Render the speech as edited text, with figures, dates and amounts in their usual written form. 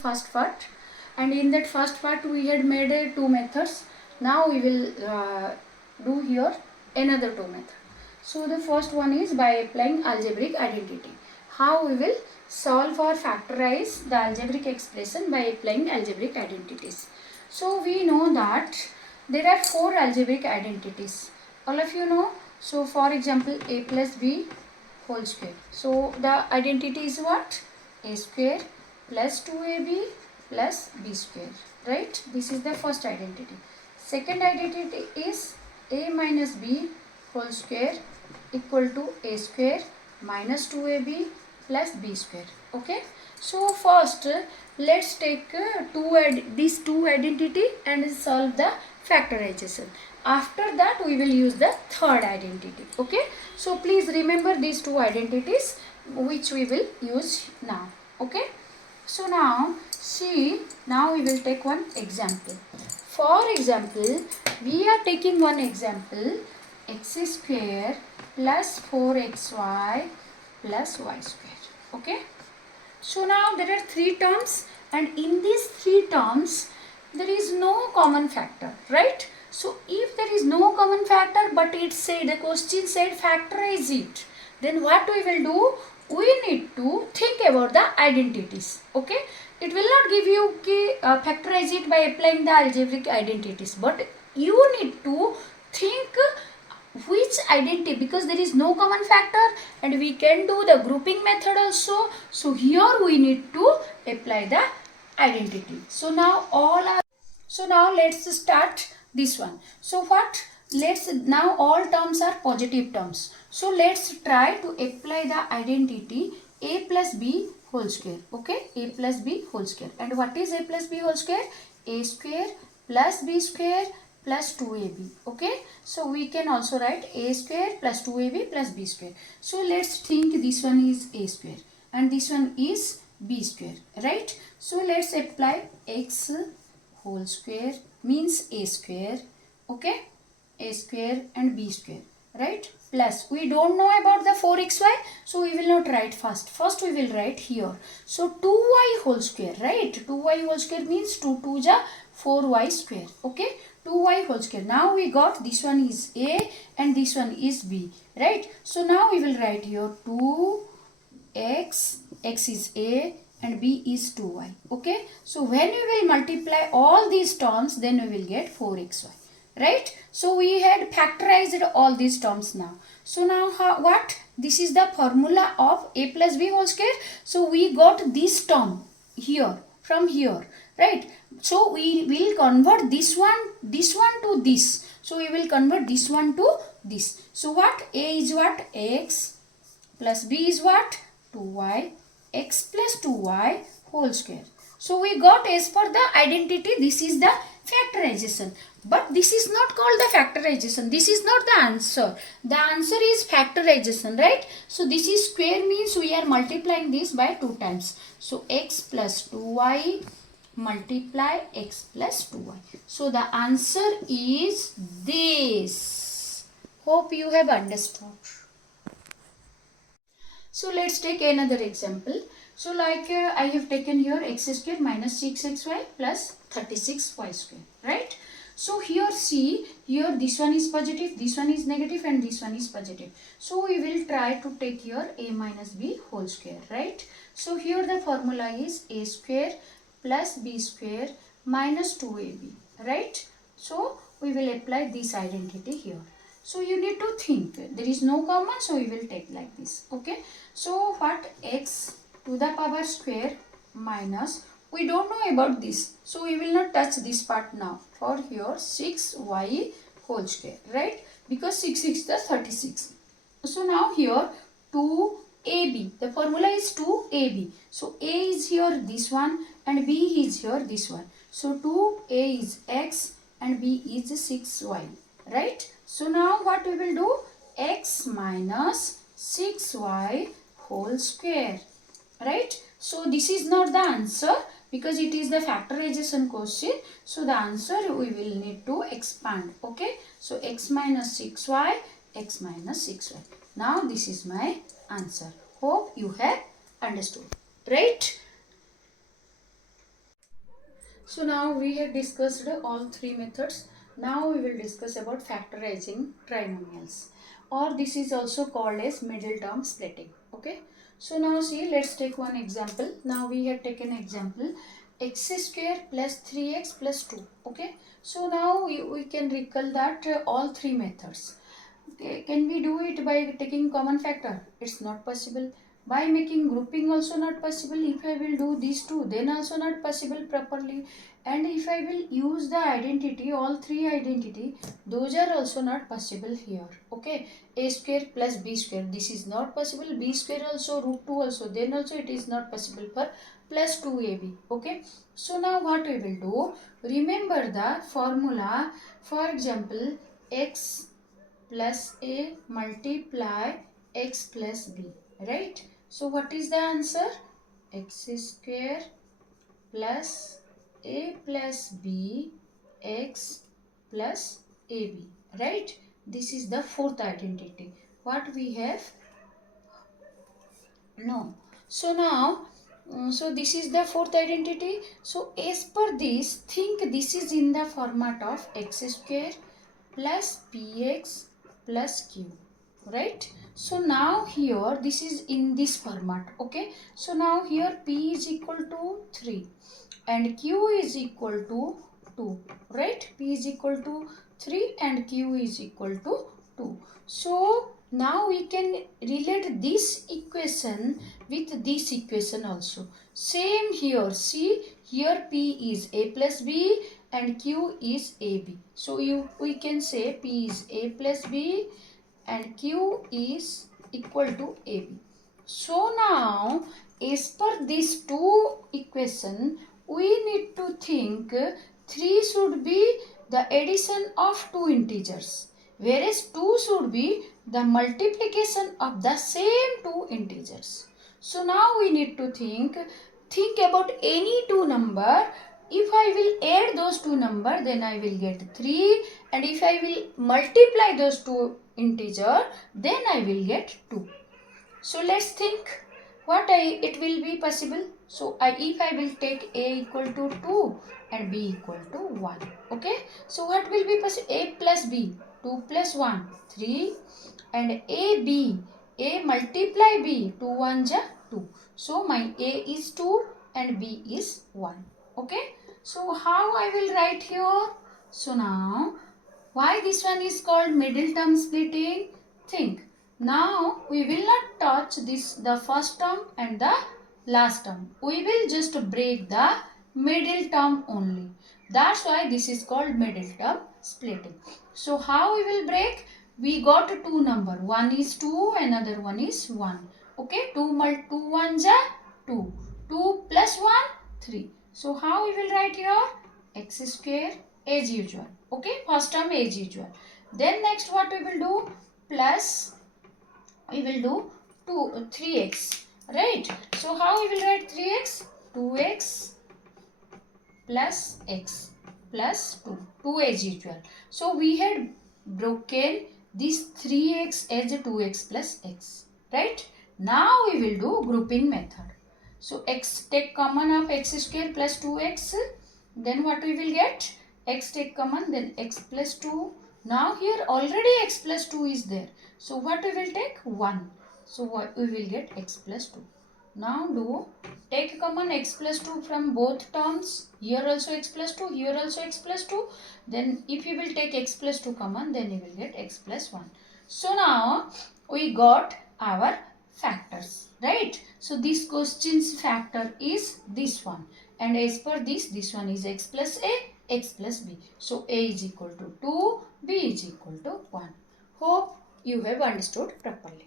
first part, and in that first part we had made two methods. Now we will do here another two methods. So the first one is by applying algebraic identity. How we will solve or factorize the algebraic expression by applying algebraic identities. So we know that there are four algebraic identities. All of you know. So for example, a plus b whole square. So the identity is what? A square plus 2ab plus b square, right? This is the first identity. Second identity is a minus b whole square equal to a square minus 2ab plus b square. Okay, so first let's take these two identity and solve the factorization. After that we will use the third identity. Okay, so please remember these two identities which we will use now. Okay, so now see, now we will take one example. For example, we are taking one example, x square plus 4xy plus y square. Okay, so now there are three terms, and in these three terms there is no common factor, right? So if there is no common factor, but it said, the question said factorize it, then what we will do? We need to think about the identities. Okay, it will not give you factorize it by applying the algebraic identities, but you need to think which identity, because there is no common factor and we can do the grouping method also. So here we need to apply the identity. So now let's start this one. So what? Now all terms are positive terms. So let's try to apply the identity a plus b whole square. Okay, a plus b whole square. And what is a plus b whole square? A square plus b square plus 2ab. Okay, so we can also write a square plus 2ab plus b square. So let's think this one is a square and this one is b square, right? So let's apply x whole square means a square. Okay, a square and b square, right? Plus we don't know about the 4xy, so we will not write first we will write here. So 2y whole square, right? 2y whole square means 2 2 ja 4y square. Okay, 2y whole square. Now we got this one is a and this one is b, right? So now we will write here 2x, x is a and b is 2y. Okay, so when we will multiply all these terms, then we will get 4xy, right? So we had factorized all these terms now. So now what? This is the formula of a plus b whole square. So we got this term here from here, right? So we will convert this one to this. So we will convert this one to this. So what? A is what? X plus b is what? 2y, x plus 2y whole square. So we got, as per the identity, this is the factorization. But this is not called the factorization. This is not the answer. The answer is factorization, right? So this is square means we are multiplying this by 2 times. So x plus 2y multiply x plus 2y. So the answer is this. Hope you have understood. So let's take another example. So like I have taken here x square minus 6xy plus 36y square, right? So here see, here this one is positive, this one is negative and this one is positive. So we will try to take here a minus b whole square, right? So here the formula is a square plus b square minus 2ab, right? So we will apply this identity here. So you need to think, there is no common, so we will take like this. Okay, so what? X to the power square minus, we don't know about this, so we will not touch this part now. For here 6y whole square, right? Because 6 is the 36. So now here 2ab, the formula is 2ab. So a is here this one and b is here this one. So 2a is x and b is 6y, right? So now what we will do? X minus 6y whole square, right? So this is not the answer because it is the factorization question. So the answer we will need to expand. Okay, so x minus 6y, x minus 6y. Now this is my answer. Hope you have understood, right? So now we have discussed all three methods. Now we will discuss about factorizing trinomials, or this is also called as middle term splitting. Okay. So now see, let's take one example. Now we have taken example x square plus 3x plus 2. Okay. So now we can recall that all three methods. Okay, can we do it by taking common factor? It's not possible. By making grouping also not possible. If I will do these two, then also not possible properly. And if I will use the identity, all three identity, those are also not possible here. Okay, a square plus b square, this is not possible. B square also, root 2 also, then also it is not possible for plus 2ab. Okay, so now what we will do, remember the formula. For example, x plus a multiply x plus b, right? So what is the answer? X square plus a plus b x plus ab, right? This is the fourth identity. What we have? No. So now, so this is the fourth identity. So as per this, think this is in the format of x square plus px plus q, right? So now here this is in this format. Okay, so now here p is equal to 3 and q is equal to 2, right? P is equal to 3 and q is equal to 2. So now we can relate this equation with this equation also. Same here, see, here p is a plus b and q is ab. So we can say p is a plus b and q is equal to ab. So now as per these two equation, we need to think 3 should be the addition of two integers, whereas 2 should be the multiplication of the same two integers. So now we need to think about any two number. If I will add those two numbers, then I will get 3, and if I will multiply those two integer, then I will get 2. So let's think what it will be possible. So if I will take a equal to 2 and b equal to 1. Okay. So what will be possible? A plus b, 2 plus 1, 3, and a multiply b, 2 1 ja 2. So my a is 2 and b is 1. Okay. So how I will write here? So now why this one is called middle term splitting? Think. Now we will not touch the first term and the last term. We will just break the middle term only. That's why this is called middle term splitting. So how we will break? We got two number. One is 2, another one is 1. Okay, 2 1 ja 2. 2 plus 1, 3. So how we will write here? X square as usual. Okay, first term as usual. Then next what we will do? Plus, we will do 3x, right? So how we will write 3x? 2x plus x plus 2. 2 as usual. So we had broken this 3x as a 2x plus x, right? Now we will do grouping method. So x take common of x square plus 2x. Then what we will get? X take common, then x plus 2. Now here already x plus 2 is there. So what we will take? 1. So what we will get? X plus 2. Now do take common x plus 2 from both terms. Here also x plus 2, here also x plus 2. Then if you will take x plus 2 common, then you will get x plus 1. So now we got our factors, right? So this question's factor is this one, and as per this one is x plus a, x plus b. So a is equal to 2, b is equal to 1. Hope you have understood properly.